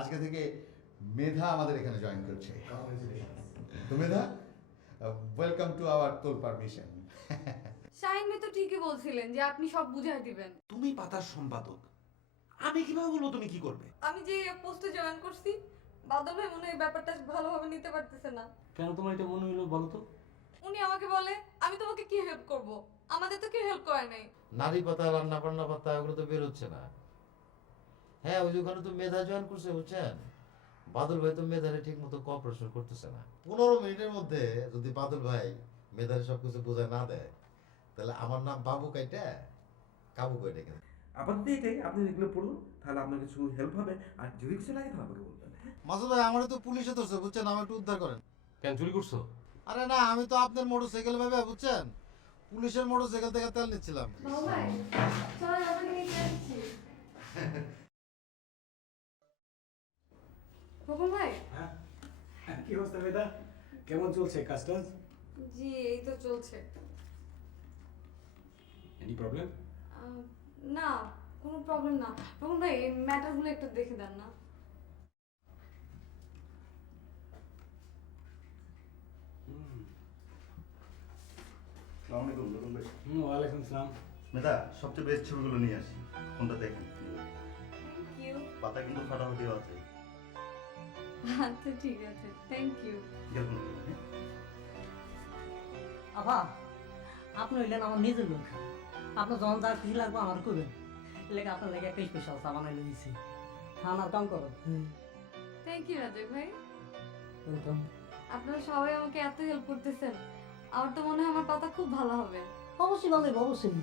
আজকে থেকে মেধা আমাদের এখানে জয়েন করছে। তো মেধা, ওয়েলকাম টু আওয়ার তোলপাড় মিশন। শাহিন ভাই তো ঠিকই বলছিলেন যে আপনি সব বুঝাই দিবেন। তুমি পাতার সম্পাদক, আমি কিভাবে বলবো তুমি কি করবে? আমি যে পোস্টে জয়েন করছি, বাদল ভাই মনে হয় ব্যাপারটা ভালোভাবে নিতে পারতেছে না। কেন তোমার এটা মনে হলো বলো তো? উনি আমাকে বলে আমি তোমাকে কি হেল্প করব, আমাদের তো কেউ হেল্প করে নাই। নারী পাতা, রান্না বান্না পাতা এগুলো তো বেরোচ্ছে না। হ্যাঁ, ওই ওখানে তো মেধা জয়েন করছে, বুঝছেন? বাদল ভাই তো মেধারে ঠিক মতো কোঅপারেশন করতেছে না। 15 মিনিটের মধ্যে যদি বাদল ভাই মেধারে সবকিছু বোঝায় না দেয়, তাহলে আমার নাম বাবু কাইটা কাবু করে ডেকে দেয়। আপাতত এটাই, আপনি এগুলো পড়ুন, তাহলে আপনার কিছু হেল্প হবে, আর যদি কিছু লাগে তাহলে আমাকে বলবেন। মাসুদ ভাই, আমারও তো পুলিশে ধরছে, বুঝছেন? আমার একটু উদ্ধার করেন। কেন চুরি করছো? আরে না, আমি তো আপনার মোটরসাইকেল ভাবে, বুঝছেন, পুলিশের মোটরসাইকেল থেকে তেল নিচ্ছিলাম। ভাই চল আপনাকে নিয়ে যাচ্ছি। খোকন ভাই। হ্যাঁ, কি অবস্থা বেদা? কেমন চলছে কাজ টাজ? জি এই তো চলছে। Any problem? না কোনো প্রবলেম না। খোকন ভাই এই ম্যাটারগুলো একটু দেখে দেন না। আসসালামু আলাইকুম রতন ভাই। ওয়ালাইকুম সালাম। মেধা, সবচেয়ে বেস্ট ছবিগুলো নিয়ে আসি, কোনটা দেখেন? Thank you. পাতা কিন্তু ফাটাফাটিও আছে। আচ্ছা ঠিক আছে, থ্যাংক ইউ। দেখুন, হ্যাঁ? আবা, আপনি হইলেন আমার নিজের লোক। আপনার যখন যা খুশি লাগবে আমার করবেন। লেগে আপনার লেগে একটা স্পেশাল চা বানাই দিয়েছি। খানার কাম করো। থ্যাংক ইউ রাজা ভাই। ওয়েলকাম। আপনারা সবাই আমাকে এত হেল্প করতেছেন, আমার তো মনে হয় আমার পাতা খুব ভালো হবে। অবশ্যই ভালো হইবো, অবশ্যই।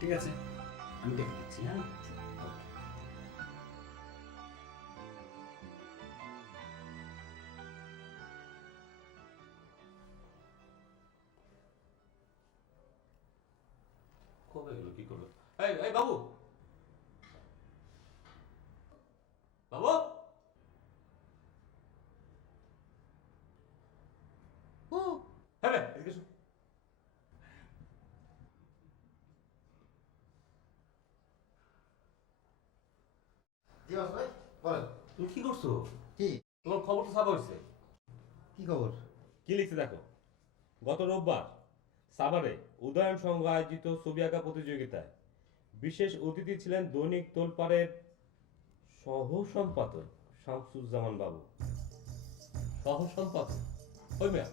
ঠিক আছে, আমি দেখে দিচ্ছি। হ্যাঁ, কবে গেল, কি করলো? এই এই বাবু, বাবু, ও হ্যাঁ এদিকে এসো। কি মাসুদ ভাই, বলেন। তুমি কি করছো? কি তোমার খবর তো ছাপা হয়েছে। কি খবর? কি লিখছে দেখো। গত রোববার সাভারে উদয়ন সংঘ আয়োজিত ছবি আঁকা প্রতিযোগিতায় বিশেষ অতিথি ছিলেন দৈনিক তোলপাড়ের সহ সম্পাদক শামসুজ্জামান বাবু। সহ সম্পাদক? ওই ম্যাম,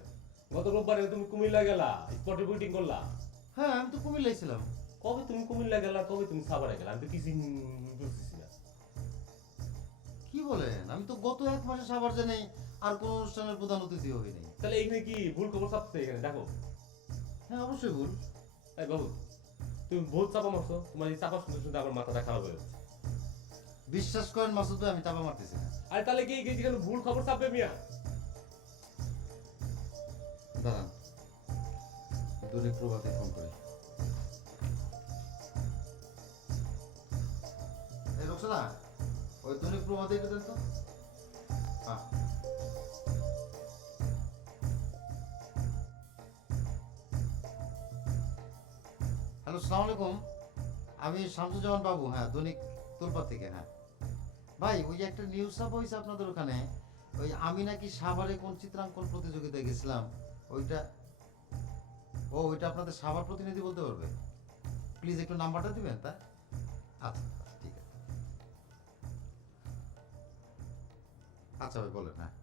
গত রোববারে তুমি কুমিল্লা গেলা, স্পটে মিটিং করলা। হ্যাঁ, আমি তো কুমিল্লায় ছিলাম। কবে তুমি কুমিল্লা গেলা, কবে তুমি সাভারে গেলা? আমি তো কিছু বুঝতেছি না। কি বলেন? আমি তো গত 1 মাসে সাভার জানি আর কোন অনুষ্ঠানের প্রধান অতিথি হইনি। তাহলে এখানে কি ভুল খবর ছাপছে? এখানে দেখো। হ্যাঁ, অবশ্যই ভুল। এই বাবু, তুমি ভুল চাপা মারছো। তোমার এই চাপা শুনতে শুনতে আমার মাথাটা খারাপ হয়ে যাচ্ছে। বিশ্বাস করেন মাসুদ ভাই, আমি চাপা মারতেছি না। আর তাহলে কি এখানে ভুল খবর ছাপবে মিয়া? দাঁড়ান, দৈনিক প্রভাতে ফোন করি। এই রোকসানা, ওই দৈনিক প্রভাতে একটু দেন তো। হ্যাঁ। হ্যালো, সালাম আলাইকুম। আমি শামসুজ্জামান বাবু, হ্যাঁ, দৈনিক তোলপাড় থেকে। হ্যাঁ ভাই, ওই যে একটা নিউজ ছাপা হয়েছে আপনাদের ওখানে, ওই আমি নাকি সাভারে কোন চিত্রাঙ্কন প্রতিযোগিতায় গেছিলাম, ওইটা। ও, ওইটা আপনাদের সাভার প্রতিনিধি বলতে পারবে? প্লিজ একটু নাম্বারটা দিবেন তা। আচ্ছা ঠিক আছে। আচ্ছা ভাই বলেন। হ্যাঁ,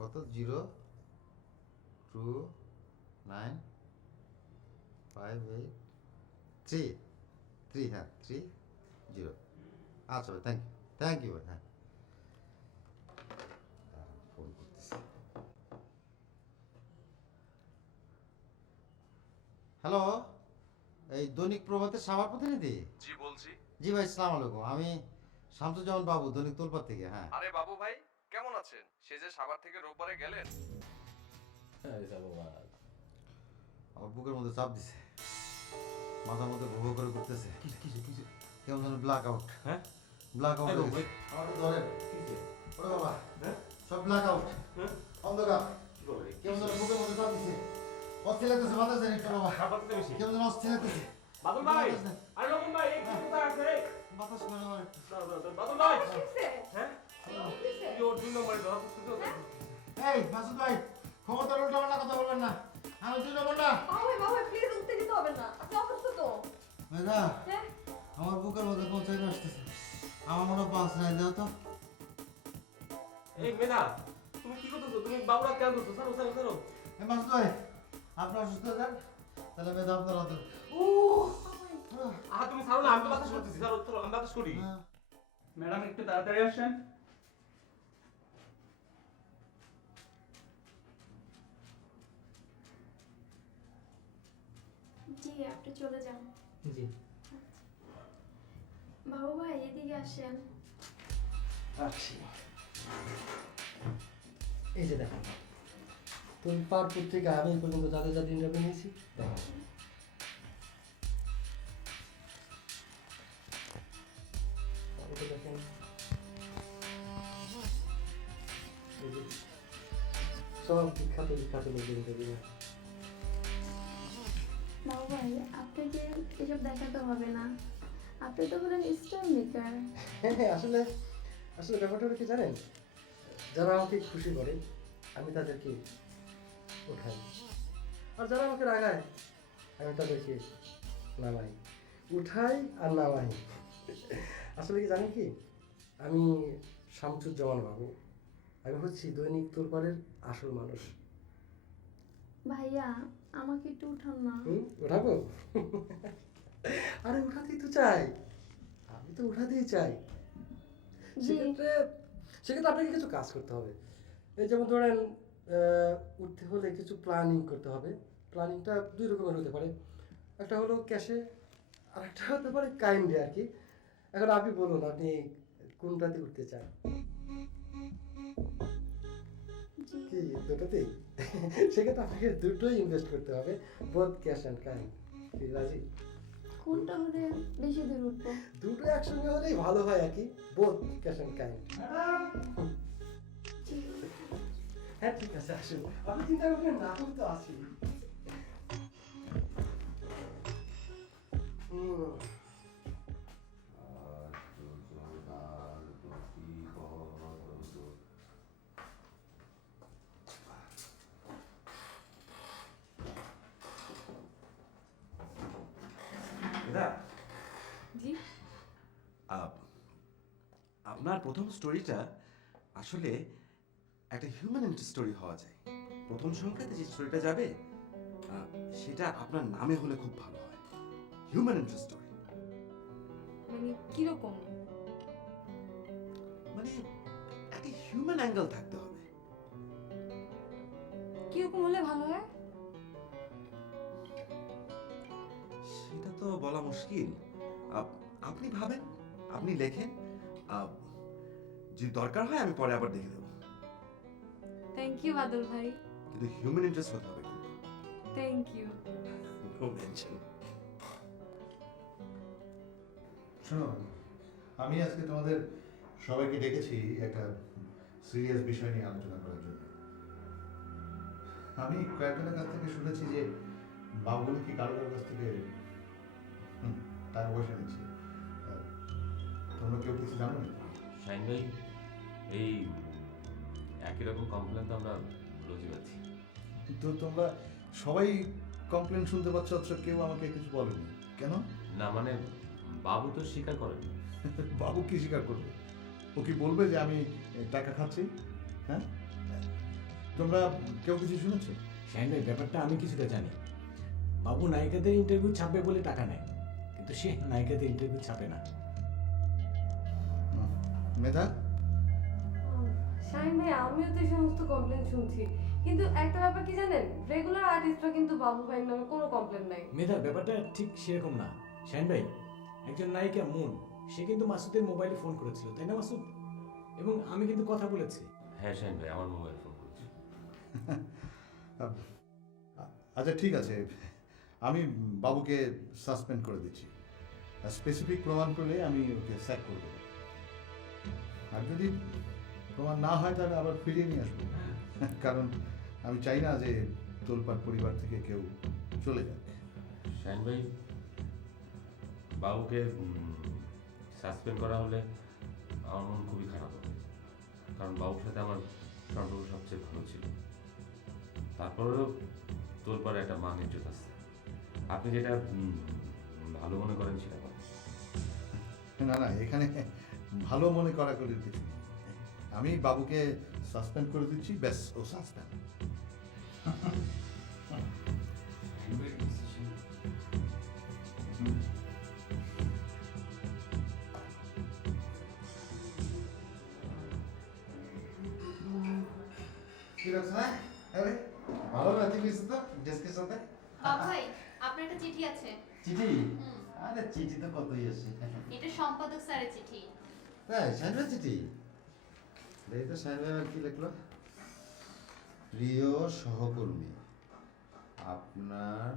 কত? 0295833। হ্যাঁ, 30। আচ্ছা ভাই, থ্যাংক ইউ ভাই। হ্যাঁ, ফোন করতেছি। হ্যালো, এই দৈনিক প্রভাতের সাভার প্রতিনিধি? জি বলছি। জি ভাই, সালাম আলাইকুম। আমি শামসুজ্জামান বাবু, দৈনিক তোলপাড় থেকে। হ্যাঁ। আরে বাবু ভাই, কেমন আছেন? সে যে সাভার থেকে রোববারে গেলেন। আমার বুকের মধ্যে চাপ দিছে, মাথার মধ্যে ভো করে করতেছে, কেমন যেন ব্ল্যাক আউট। হ্যাঁ? Black out. এই বাবু, এই- আমার ধরেন। ওরে বাবা, হ্যাঁ? সব ব্ল্যাক আউট, হ্যাঁ? অন্ধকার। কি খবর? কেমন যেন বুকের মধ্যে চাপ দিছে, অস্থির লাগতেছে, মাথা জানি একটু বাবা, খাবার তো বেশি। কেমন যেন অস্থির লাগতেছে। বাদল ভাই, আরে রকম ভাই, এই কোথায় আছে? বাতাস করে আমার একটু। বাদল ভাই, কি হইছে? হ্যাঁ? কি হইছে? তুই ওর 2 নম্বরে ধরা তো এই মাসুদ ভাই, ক্ষমতার উল্টাপাল্টা কথা বলবেন না। আমি 2 নম্বর না। বাবু ভাই প্লিজ উত্তেজিত হবেন না, আপনি অসুস্থ তো। মেধা, হ্যাঁ আমার বুকের মধ্যে পৌঁছাই আসতেছে। আমার মনে পাঁচ নাই দাও তো। এই মেধা, তুমি কি করতেছো? তুমি বাবুরা কেন করছো? ছাড়ো ছাড়ো ছাড়ো। এই মাসুদ ভাই, আপনি অসুস্থ যান, তাহলে মেধা আপনার হাতে। তুমি ছাড়ো না, আমি তো বাতাস করতেছি। ছাড়ো ছাড়ো, আমি বাতাস করি। হ্যাঁ। ম্যাডাম একটু তাড়াতাড়ি আসেন। জি আপনি চলে যান। জি বাবু ভাই এদিকে আসেন। আসছি। এই যে দেখেন, তোলপাড় পত্রিকা আমি এই পর্যন্ত যাদের যাদের ইন্টারভিউ নিয়েছি দেখেন। এটা দেখেন, এই যে সব বিখ্যাত বিখ্যাত লোকদের ইন্টারভিউ। বাবু ভাই আপনাকে এসব দেখাতে হবে না, আপনি তো হলেন স্টার মেকার। হ্যাঁ আসলে আসলে ব্যাপারটা হলো কি জানেন, যারা আমাকে খুশি করে আমি তাদেরকে উঠাই, আর যারা আমাকে রাগায় আমি তাদেরকে নামাই, উঠাই আর নামাই। আসলে কি জানেন কি, আমি শামসুজ্জামান বাবু, আমি হচ্ছি দৈনিক তোলপাড়ের আসল মানুষ। ভাইয়া আমাকে একটু উঠান না। উঠাবো? আরে উঠাতেই তো চাই, আমি তো উঠাতেই চাই। জি সেক্ষেত্রে আপনাকে কিছু কাজ করতে হবে। এই যেমন ধরেন উঠতে হলে কিছু প্ল্যানিং করতে হবে। প্ল্যানিংটা 2 রকমের হতে পারে, একটা হলো ক্যাশে আর একটা হতে পারে কাইন্ডে আর কি। এখন আপনি বলুন আপনি কোনটাতে উঠতে চান? জি কি দুটোতেই? সেক্ষেত্রে আপনাকে দুটোই ইনভেস্ট করতে হবে, বোথ ক্যাশ অ্যান্ড কাইন্ড। কি রাজি? কোনটা হলে বেশি দূর উঠবো? দুটো একসঙ্গে হলেই ভালো হয় আর কি, বোথ ক্যাশ অ্যান্ড কাইন্ড। জি হ্যাঁ ঠিক আছে, আসুন। আপনি চিন্তা করবেন না, আমি তো আছি। জি আপনার প্রথম স্টোরিটা আসলে একটা হিউম্যান ইন্টারেস্ট স্টোরি হওয়া যায়। প্রথম সংখ্যাতে যে স্টোরিটা যাবে সেটা আপনার নামে হলে খুব ভালো হয়। হিউম্যান ইন্টারেস্ট স্টোরি মানে কিরকম? মানে একটা হিউম্যান অ্যাঙ্গেল থাকতে হবে। কিরকম হলে ভালো হয়? সেটা তো বলা মুশকিল। আপনি ভাবেন, আপনি লেখেন, যদি দরকার হয় আমি পরে আবার দেখে দেবো, থ্যাংক ইউ বাদল ভাই, কিন্তু হিউম্যান ইন্টারেস্ট হতে হবে কিন্তু। Thank you. No mention. শোনো, আমি আজকে তোমাদের সবাইকে ডেকেছি একটা সিরিয়াস বিষয় নিয়ে আলোচনা করার জন্য। আমি কয়েকজনের কাছ থেকে শুনেছি যে বাবু কি কারো কারো কাছ থেকে টাকা পয়সা নিচ্ছে। তোমরা কেউ কিছু জানো না? শাইন ভাই, এই একই রকম কমপ্লেন তো আমরা রোজই পাচ্ছি। তো তোমরা সবাই কমপ্লেন শুনতে পাচ্ছ, অথচ কেউ আমাকে কিছু বলেনি কেন? না মানে বাবু তো স্বীকার করেন। বাবু কি স্বীকার করবে? ও কি বলবে যে আমি টাকা খাচ্ছি? হ্যাঁ, তোমরা কেউ কিছু শুনেছো? শাইন ভাই, ব্যাপারটা আমি কিছুটা জানি। বাবু নায়িকাদের ইন্টারভিউ ছাপবে বলে টাকা নেয়, কিন্তু সে নায়িকাদের ইন্টারভিউ ছাপে না। মেধা, শাহিন ভাই আমিও তো এই সমস্ত কমপ্লেন শুনছি, কিন্তু একটা ব্যাপার কি জানেন, রেগুলার আর্টিস্টরা কিন্তু বাবু ভাইয়ের নামে কোনো কমপ্লেন নাই। মেধা, ব্যাপারটা ঠিক সেরকম না। শাইন ভাই, একজন নায়িকা মুন, সে কিন্তু মাসুদের মোবাইলে ফোন করেছিল, তাই না মাসুদ? এবং আমি কিন্তু কথা বলেছি। হ্যাঁ শাইন ভাই, আমার মোবাইল ফোন করেছি। আচ্ছা ঠিক আছে, আমি বাবুকে সাসপেন্ড করে দিচ্ছি। স্পেসিফিক প্রমাণ পেলে আমি ওকে স্যাক করে দেবো। আর যদি প্রমাণ না হয় তাহলে আবার ফিরিয়ে নিয়ে আসবো, কারণ আমি চাই না যে তোলপাড় পরিবার থেকে কেউ চলে যাক। শাইন ভাই, বাবুকে সাসপেন্ড করা হলে আমার মন খুবই খারাপ হবে, কারণ বাবুর সাথে আমার সম্পর্ক সবচেয়ে ভালো ছিল। তারপরেও তোর পরে একটা মান ইজ্জত আছে। আপনি যেটা ভালো মনে করেন সেটা করেন। না না, এখানে ভালো মনে করা করে কিছু নেই। আমি বাবুকে সাসপেন্ড করে দিচ্ছি, ব্যাস, ও সাসপেন্ড। কি রচনা? আরে ভালো রাজি কিছু তো ডেস্কের সাথে। বাবু ভাই, আপনার একটা চিঠি আছে। চিঠি? আরে চিঠি তো কতই আছে। এটা সম্পাদক স্যারের চিঠি। তাই সাহেবের চিঠি? দেখি তো সাহেব আর কি লিখলো। প্রিয় সহকর্মী, আপনার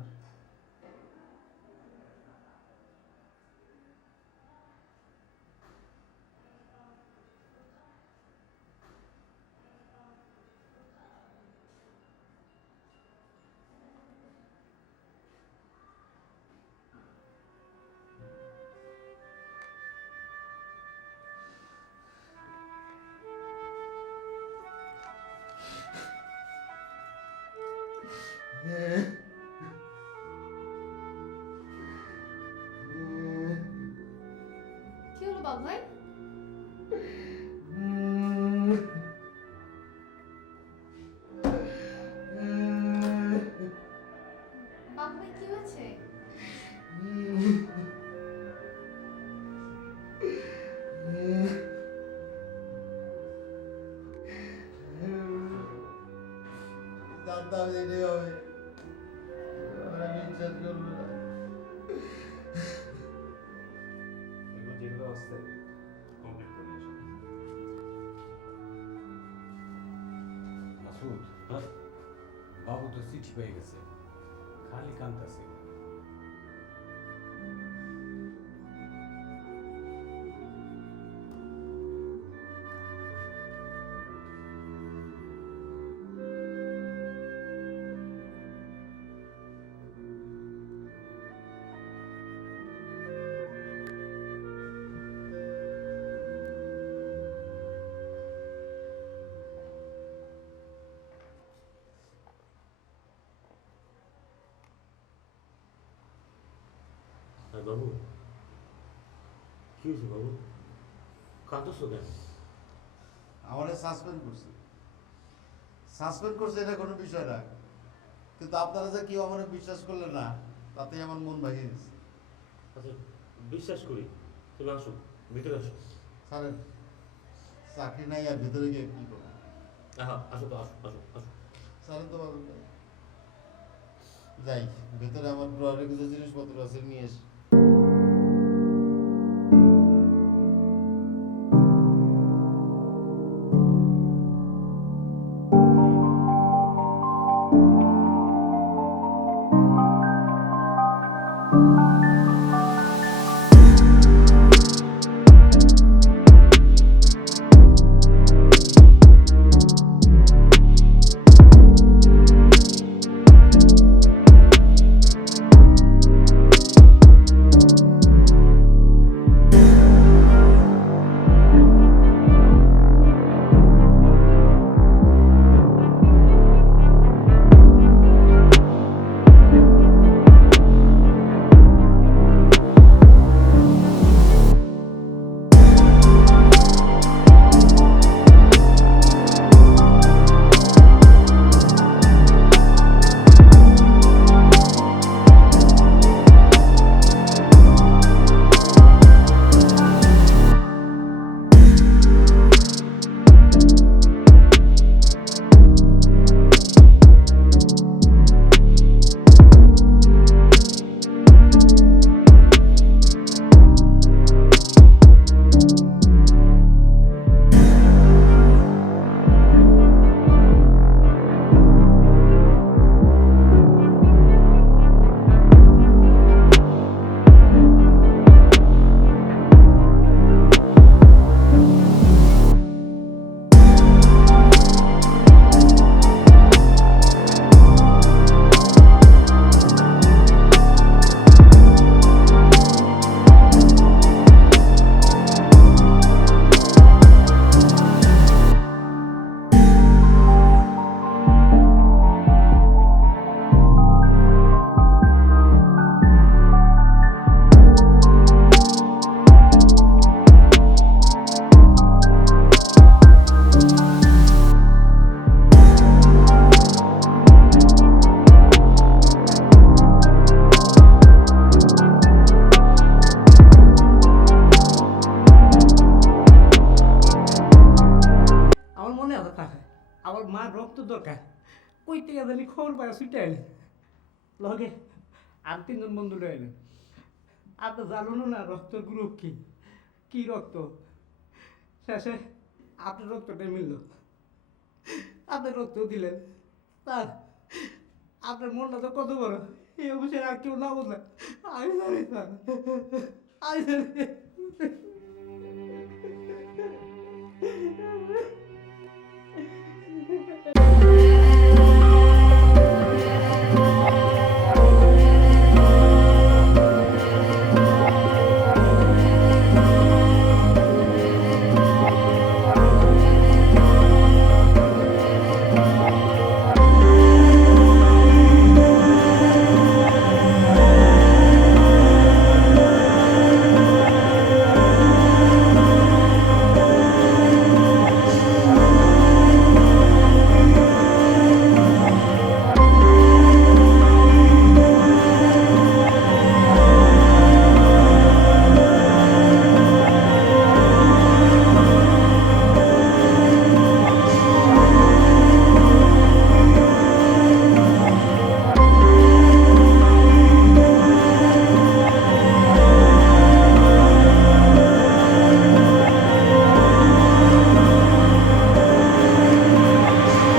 কি হলো বাবু ভাই? বাবু ভাই কি হয়েছে? জানতাম এটাই হবে। আমি ইচ্ছা করবো না। এগুলো যেগুলো আসছে কমপ্লিট করে নিয়ে আসুন। মাসুদ, বাবু তো চিঠি পেয়ে গেছে, খালি কান্দাছে। বাবু কি হয়েছে বাবু? কাঁদছো কেন? আমারে সাসপেন্ড করছে। সাসপেন্ড করছে এটা কোনো বিষয় না, কিন্তু আপনারা যে কেউ আমার বিশ্বাস করলেন না, তাতে আমার মন ভেঙে গেছে। আচ্ছা বিশ্বাস করি, তুমি আসো ভিতরে আসো। স্যার চাকরি নাই আর ভিতরে গিয়ে কি করবো? আসো তো, আসো আসো আসো। স্যার তো যাই, ভিতরে আমার ড্রয়ারে কিছু জিনিসপত্র আছে, নিয়ে এসে আমার মার রক্ত দরকার কই থেকে জানি খবর পায় ছুটে এলেন লগে আর 3 জন বন্ধু রইলেন আপনি জানো না রক্ত গ্রুপ কি কি রক্ত শেষে আপনার রক্তটা মিলল আপনি রক্ত দিলেন স্যার আপনার মনটা তো কত বড় এই অবশ্যই আর কেউ না বুঝলেন আমি জানি স্যার আমি জানি